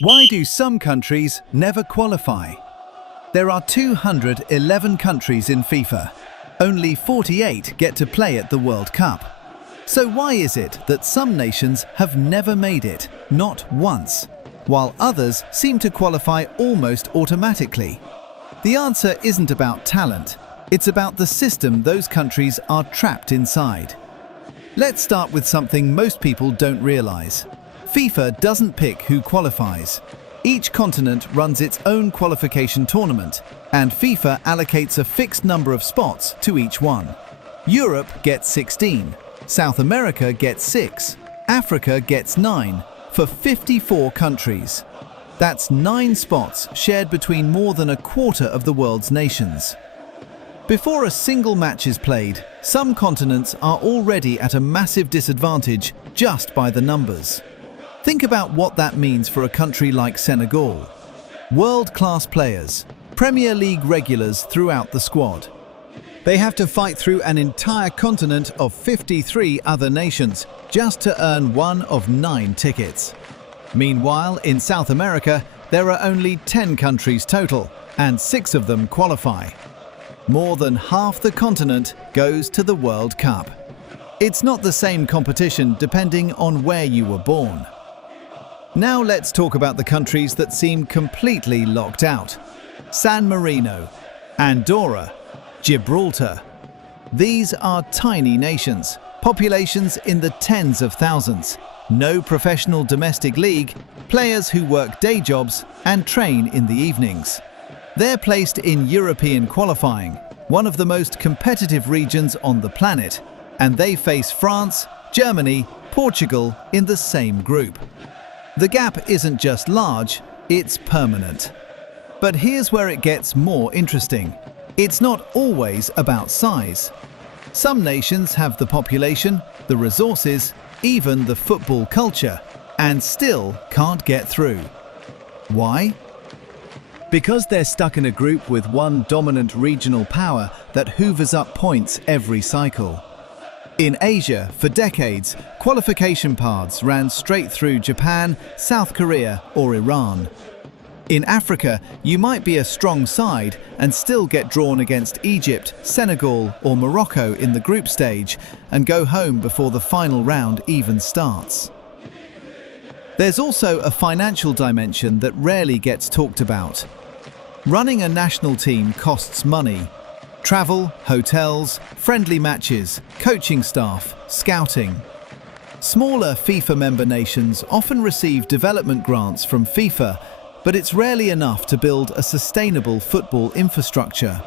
Why do some countries never qualify? There are 211 countries in FIFA. Only 48 get to play at the World Cup. So why is it that some nations have never made it, not once, while others seem to qualify almost automatically? The answer isn't about talent, it's about the system those countries are trapped inside. Let's start with something most people don't realize. FIFA doesn't pick who qualifies. Each continent runs its own qualification tournament, and FIFA allocates a fixed number of spots to each one. Europe gets 16, South America gets 6, Africa gets 9, for 54 countries. That's 9 spots shared between more than a quarter of the world's nations. Before a single match is played, some continents are already at a massive disadvantage just by the numbers. Think about what that means for a country like Senegal. World-class players, Premier League regulars throughout the squad. They have to fight through an entire continent of 53 other nations just to earn one of 9 tickets. Meanwhile, in South America, there are only 10 countries total, and 6 of them qualify. More than half the continent goes to the World Cup. It's not the same competition depending on where you were born. Now let's talk about the countries that seem completely locked out. San Marino, Andorra, Gibraltar. These are tiny nations, populations in the tens of thousands, no professional domestic league, players who work day jobs and train in the evenings. They're placed in European qualifying, one of the most competitive regions on the planet, and they face France, Germany, Portugal in the same group. The gap isn't just large, it's permanent. But here's where it gets more interesting. It's not always about size. Some nations have the population, the resources, even the football culture, and still can't get through. Why? Because they're stuck in a group with one dominant regional power that hoovers up points every cycle. In Asia, for decades, qualification paths ran straight through Japan, South Korea, or Iran. In Africa, you might be a strong side and still get drawn against Egypt, Senegal, or Morocco in the group stage and go home before the final round even starts. There's also a financial dimension that rarely gets talked about. Running a national team costs money. Travel, hotels, friendly matches, coaching staff, scouting. Smaller FIFA member nations often receive development grants from FIFA, but it's rarely enough to build a sustainable football infrastructure.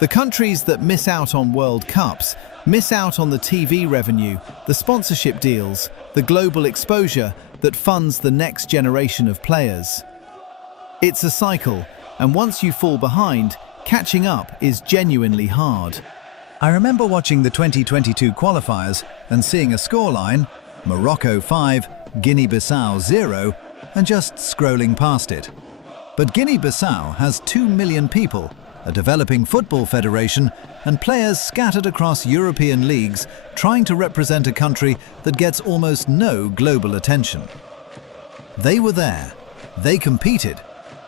The countries that miss out on World Cups miss out on the TV revenue, the sponsorship deals, the global exposure that funds the next generation of players. It's a cycle, and once you fall behind, catching up is genuinely hard. I remember watching the 2022 qualifiers and seeing a scoreline, Morocco 5, Guinea-Bissau 0, and just scrolling past it. But Guinea-Bissau has 2 million people, a developing football federation, and players scattered across European leagues trying to represent a country that gets almost no global attention. They were there, they competed,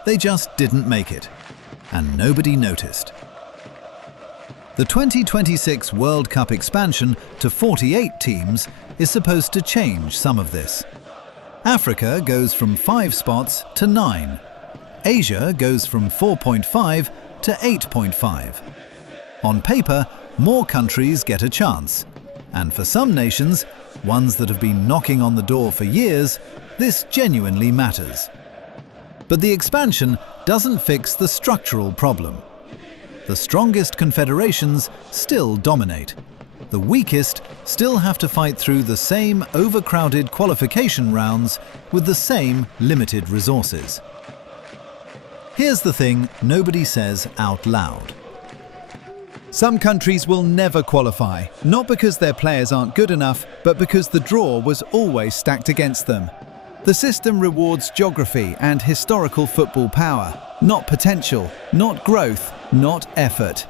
they just didn't make it. And nobody noticed. The 2026 World Cup expansion to 48 teams is supposed to change some of this. Africa goes from 5 spots to 9. Asia goes from 4.5 to 8.5. On paper, more countries get a chance. And for some nations, ones that have been knocking on the door for years, this genuinely matters. But the expansion doesn't fix the structural problem. The strongest confederations still dominate. The weakest still have to fight through the same overcrowded qualification rounds with the same limited resources. Here's the thing nobody says out loud. Some countries will never qualify, not because their players aren't good enough, but because the draw was always stacked against them. The system rewards geography and historical football power, not potential, not growth, not effort.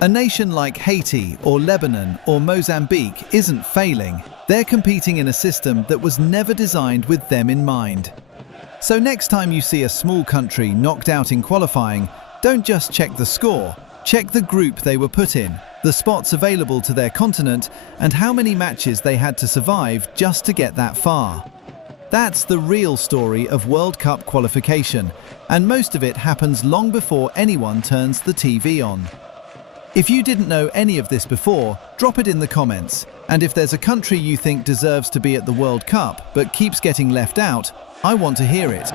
A nation like Haiti or Lebanon or Mozambique isn't failing. They're competing in a system that was never designed with them in mind. So next time you see a small country knocked out in qualifying, don't just check the score, check the group they were put in, the spots available to their continent, and how many matches they had to survive just to get that far. That's the real story of World Cup qualification, and most of it happens long before anyone turns the TV on. If you didn't know any of this before, drop it in the comments. And if there's a country you think deserves to be at the World Cup but keeps getting left out, I want to hear it.